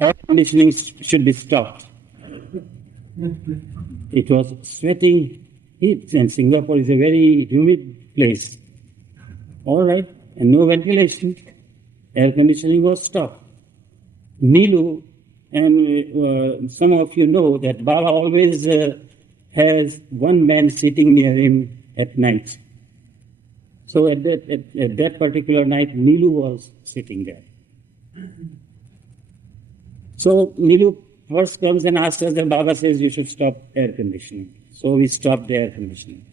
air conditioning should be stopped. It was sweating heat, and Singapore is a very humid place. All right, and no ventilation. Air conditioning was stopped. Nilu, and some of you know that Baba always has one man sitting near him at night. So at that particular night, Nilu was sitting there. So Nilu first comes and asks us, and Baba says, you should stop air conditioning. So we stopped the air conditioning.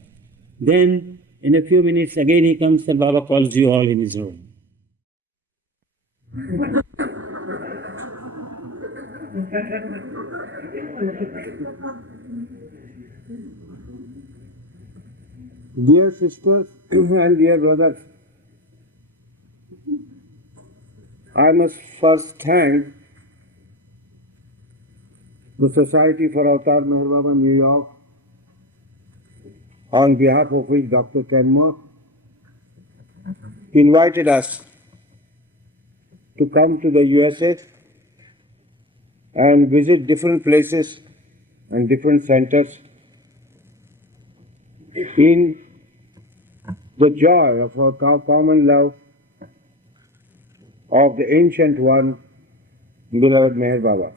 Then in a few minutes, again he comes and Baba calls you all in his room. Dear sisters and dear brothers, I must first thank the Society for Avatar Meher Baba, New York, on behalf of which Dr. Kenmore invited us to come to the USA and visit different places and different centers in the joy of our common love of the ancient one, beloved Meher Baba.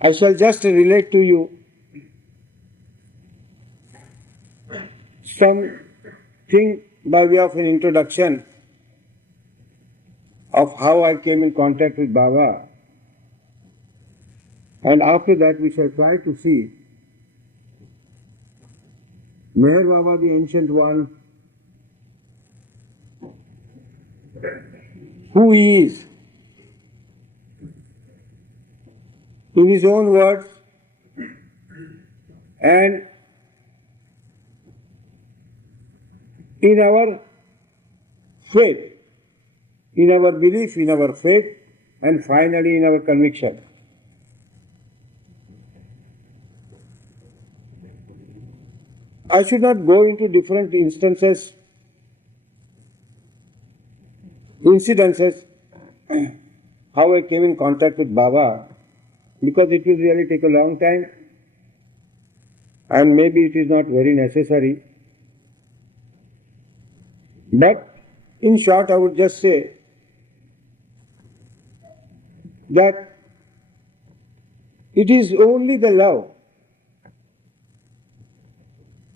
I shall just relate to you something by way of an introduction of how I came in contact with Baba, and after that we shall try to see Meher Baba, the ancient one, who he is. In his own words, and in our faith, in our belief, in our faith, and finally in our conviction. I should not go into different incidences, how I came in contact with Baba, because it will really take a long time and maybe it is not very necessary. But in short, I would just say that it is only the love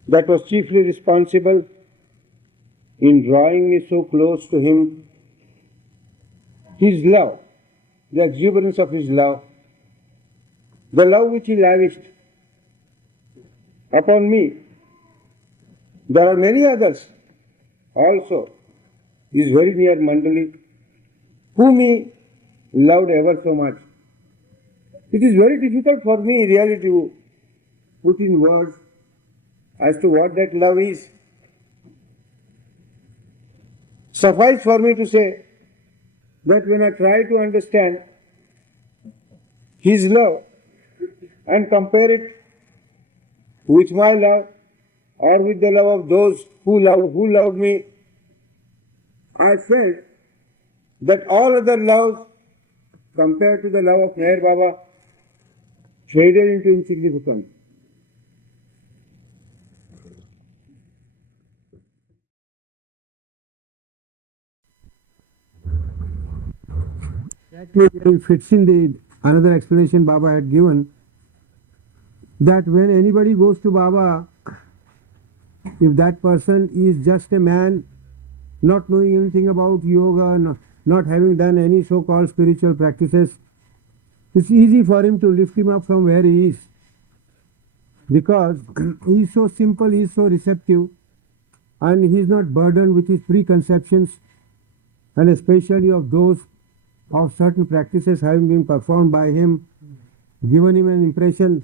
that was chiefly responsible in drawing me so close to him. His love, the exuberance of his love, the love which he lavished upon me. There are many others also. He is very near Mandali, whom he loved ever so much. It is very difficult for me really to put in words as to what that love is. Suffice for me to say that when I try to understand his love and compare it with my love or with the love of those who loved me, I felt that all other loves compared to the love of Meher Baba faded into insignificance. It fits in the another explanation Baba had given, that when anybody goes to Baba, if that person is just a man not knowing anything about yoga, not having done any so-called spiritual practices, it's easy for him to lift him up from where he is, because he is so simple, he is so receptive, and he is not burdened with his preconceptions, and especially of those of certain practices having been performed by him, given him an impression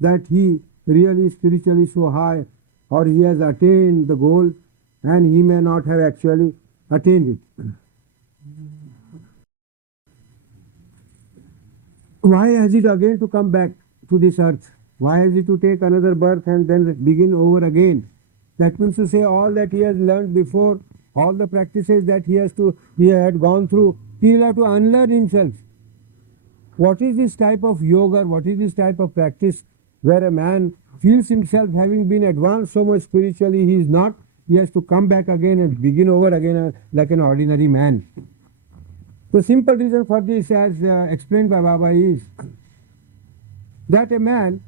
that he really is spiritually so high, or he has attained the goal and he may not have actually attained it. Why has it again to come back to this earth? Why has it to take another birth and then begin over again That means to say all that he has learned before, all the practices that he had gone through, he will have to unlearn himself. What is this type of yoga? What is this type of practice where a man feels himself having been advanced so much spiritually, he is not. He has to come back again and begin over again like an ordinary man. The simple reason for this, as explained by Baba, is that a man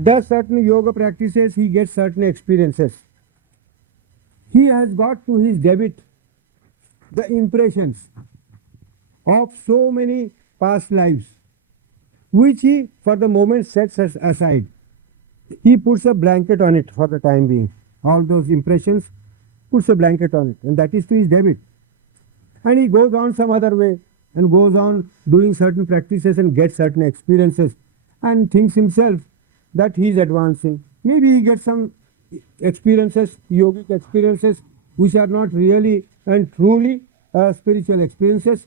does certain yoga practices, he gets certain experiences. He has got to his debit the impressions of so many past lives, which he for the moment sets aside. He puts a blanket on it for the time being. All those impressions, puts a blanket on it, and that is to his debit. And he goes on some other way and goes on doing certain practices and gets certain experiences and thinks himself that he is advancing. Maybe he gets some experiences, yogic experiences, which are not really and truly spiritual experiences,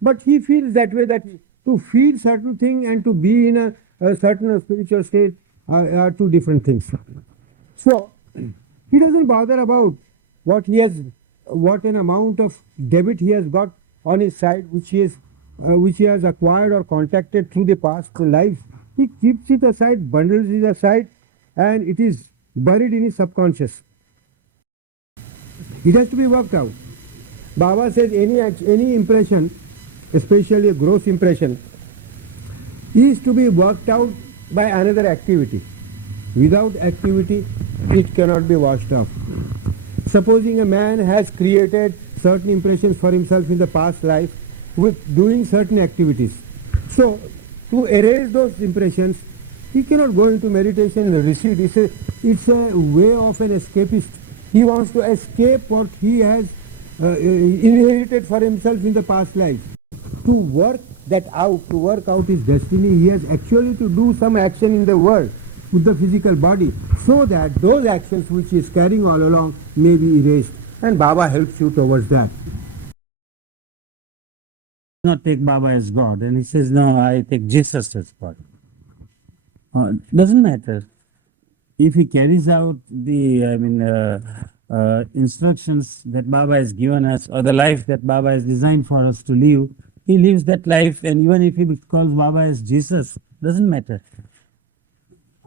but he feels that way, that to feel certain thing and to be in a certain spiritual state are two different things. So he doesn't bother about what an amount of debit he has got on his side, which he has acquired or contacted through the past lives. He keeps it aside, bundles it aside, and it is buried in his subconscious. It has to be worked out. Baba says any impression, especially a gross impression, is to be worked out by another activity. Without activity, it cannot be washed off. Supposing a man has created certain impressions for himself in the past life with doing certain activities. So, to erase those impressions, he cannot go into meditation and recede. It's a way of an escapist. He wants to escape what he has inherited for himself in the past life. To work that out, to work out his destiny, he has actually to do some action in the world with the physical body, so that those actions which he is carrying all along may be erased. And Baba helps you towards that. Not take Baba as God, and he says, no, I take Jesus as God. Doesn't matter. If he carries out the instructions that Baba has given us, or the life that Baba has designed for us to live, he lives that life, and even if he calls Baba as Jesus, doesn't matter.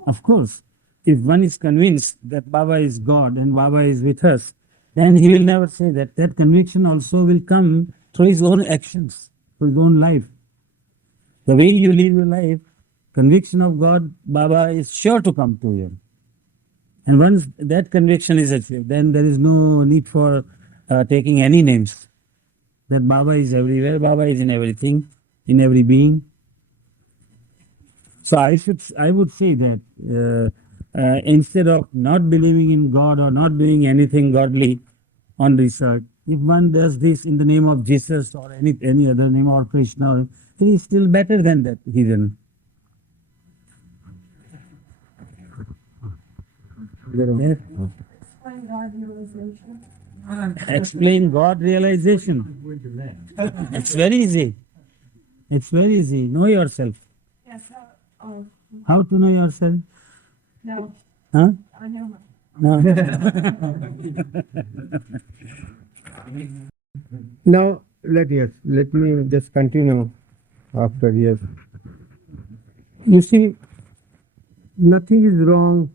Of course, if one is convinced that Baba is God and Baba is with us, then he will never say that. That conviction also will come through his own actions, through his own life. The way you live your life, conviction of God, Baba is sure to come to you. And once that conviction is achieved, then there is no need for taking any names. That Baba is everywhere, Baba is in everything, in every being. So I would say that instead of not believing in God or not doing anything godly on research, if one does this in the name of Jesus or any other name, or Krishna, it is still better than that heathen. Explain God realization. It's very easy. It's very easy. Know yourself. Yes. How to know yourself? No. Huh? I know. No. Now, let me just continue after yes. You see, nothing is wrong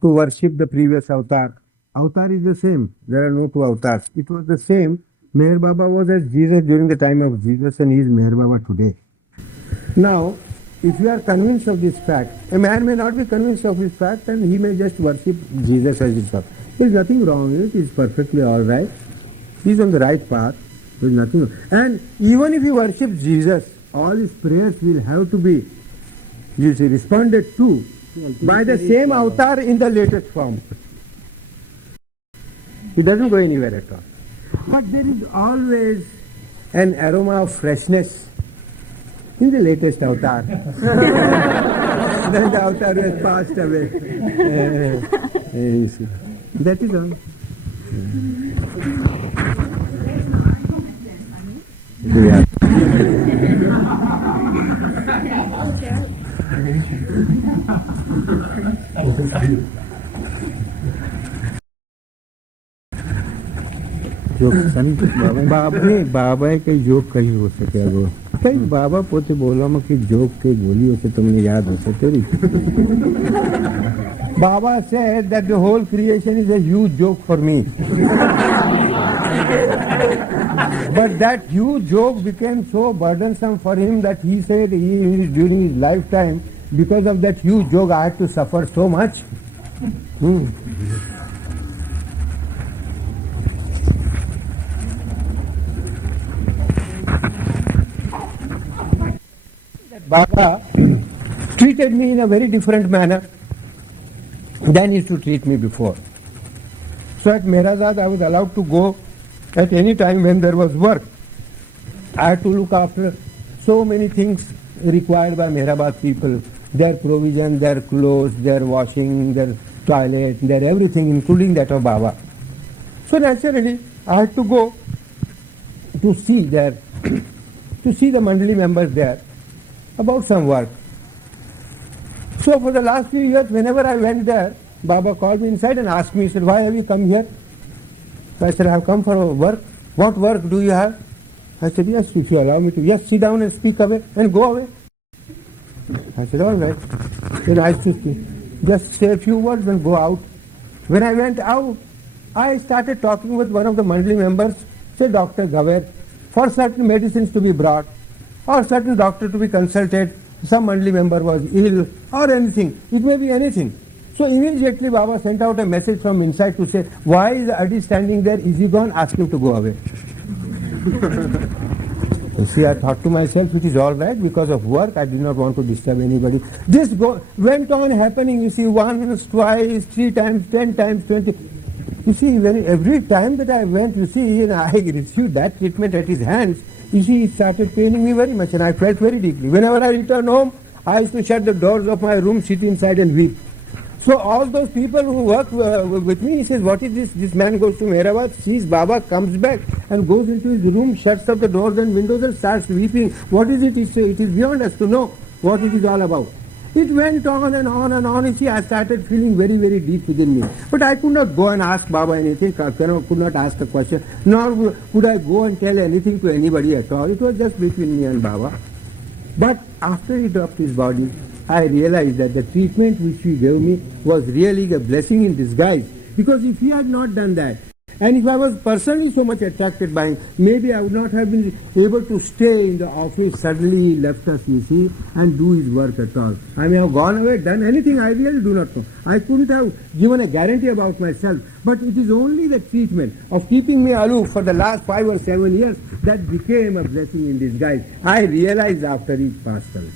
to worship the previous avatar. Avatar is the same. There are no two avatars. It was the same. Meher Baba was as Jesus during the time of Jesus, and he is Meher Baba today. Now, if you are convinced of this fact, a man may not be convinced of this fact, and he may just worship Jesus as his God. There is nothing wrong in it. It is perfectly all right. He is on the right path. There is nothing wrong. And even if he worships Jesus, all his prayers will have to be, you see, responded to by the same avatar in the latest form. He doesn't go anywhere at all. But there is always an aroma of freshness in the latest avatar. Then the avatar has passed away. You see. That is all. Yeah. Joke બાબાએ કઈ joke કહ્યું હશે કે આગળ કઈ બાબા પોતે બોલવામાં કઈ જોક કઈ બોલી હશે તમને યાદ હશે તેરી Baba said that the whole creation is a huge joke for me. But that huge joke became so burdensome for him that he said during his lifetime, because of that huge joke, I had to suffer so much. That Baba treated me in a very different manner than he used to treat me before. So at Meherjee I was allowed to go at any time when there was work. I had to look after so many things required by Meherabad people, their provision, their clothes, their washing, their toilet, their everything, including that of Baba. So naturally I had to go to see their to see the Mandali members there about some work. So for the last few years, whenever I went there, Baba called me inside and asked me, he said, why have you come here? So I said, I have come for work. What work do you have? I said, yes, if you allow me to. Yes, sit down and speak away and go away. I said, all right. Then I used to just say a few words and go out. When I went out, I started talking with one of the Mandali members, say Dr. Gaver, for certain medicines to be brought or certain doctor to be consulted. Some Mandali member was ill or anything. It may be anything. So immediately Baba sent out a message from inside to say, why is Adi standing there? Is he gone? Ask him to go away. You see, I thought to myself, it is all right because of work. I did not want to disturb anybody. This went on happening, you see, once, twice, 3 times, 10 times, 20. You see, every time that I went, you see, and I received that treatment at his hands, you see, it started paining me very much and I felt very deeply. Whenever I returned home, I used to shut the doors of my room, sit inside and weep. So all those people who work with me, he says, what is this? This man goes to Meherabad, sees Baba, comes back and goes into his room, shuts up the doors and windows and starts weeping. What is it? It is beyond us to know what it is all about. It went on and on and on. You see, I started feeling very, very deep within me. But I could not go and ask Baba anything, could not ask a question, nor could I go and tell anything to anybody at all. It was just between me and Baba. But after he dropped his body, I realized that the treatment which he gave me was really a blessing in disguise. Because if he had not done that, and if I was personally so much attracted by him, maybe I would not have been able to stay in the office. Suddenly he left us, you see, and do his work at all. I may have gone away, done anything, I really do not know. I couldn't have given a guarantee about myself. But it is only the treatment of keeping me aloof for the last 5 or 7 years that became a blessing in disguise. I realized after he passed away.